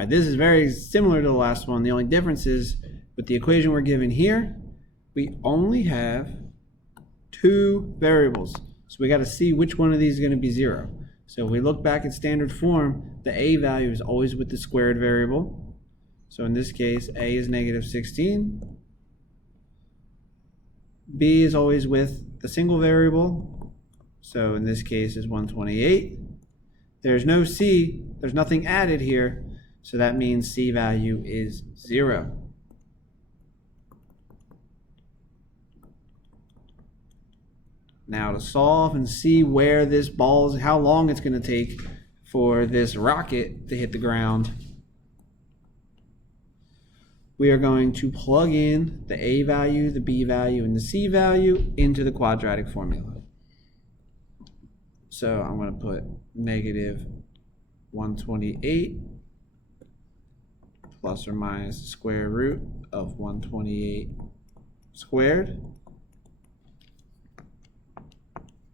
right, this is very similar to the last one. The only difference is with the equation we're given here, we only have 2 variables. So we got to see which one of these is going to be 0. So if we look back at standard form, the a value is always with the squared variable. So in this case, a is negative 16. B is always with the single variable. So in this case is 128. There's no c, there's nothing added here. So that means c value is 0. Now to solve and see where this ball is, how long it's going to take for this rocket to hit the ground, we are going to plug in the a value, the b value, and the c value into the quadratic formula. So I'm going to put negative 128 plus or minus the square root of 128 squared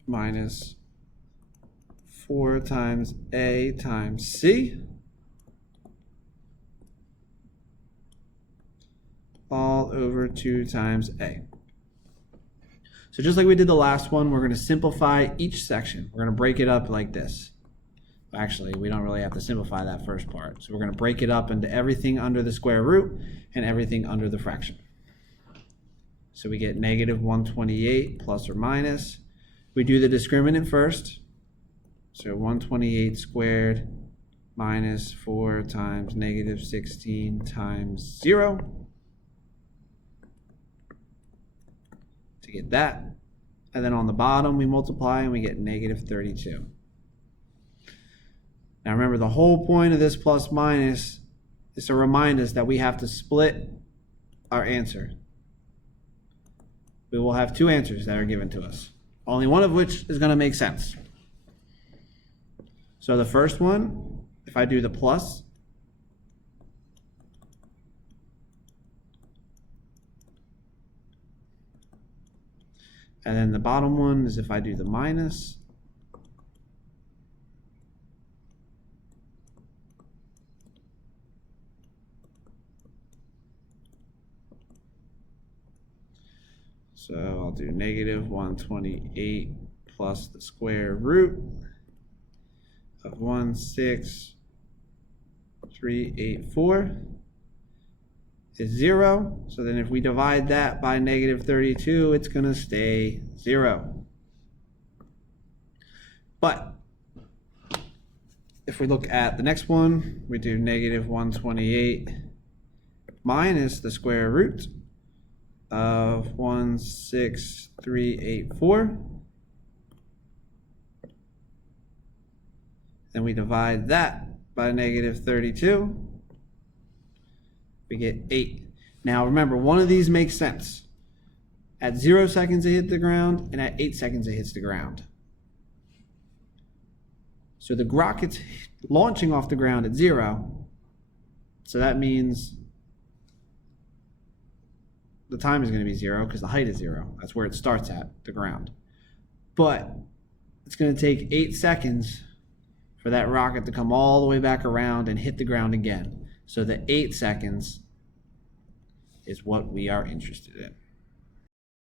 minus 4 times a times c all over 2 times a. So just like we did the last one, we're going to simplify each section. We're going to break it up like this. Actually, we don't really have to simplify that first part. So we're going to break it up into everything under the square root and everything under the fraction. So we get negative 128 plus or minus. We do the discriminant first. So 128 squared minus 4 times negative 16 times 0. To get that. And then on the bottom, we multiply and we get negative 32. Now remember, the whole point of this plus minus is to remind us that we have to split our answer. We will have 2 answers that are given to us, only one of which is going to make sense. So the first one, if I do the plus, and then the bottom one is if I do the minus. So I'll do negative 128 plus the square root of 16384 is 0. So then if we divide that by negative 32, it's going to stay 0. But if we look at the next one, we do negative 128 minus the square root of 16384. Then we divide that by negative 32. We get 8. Now remember, one of these makes sense. At 0 seconds it hit the ground, and at 8 seconds it hits the ground. So the rocket's launching off the ground at 0. So that means the time is going to be 0 because the height is 0. That's where it starts at, the ground. But it's going to take 8 seconds for that rocket to come all the way back around and hit the ground again. So the 8 seconds is what we are interested in.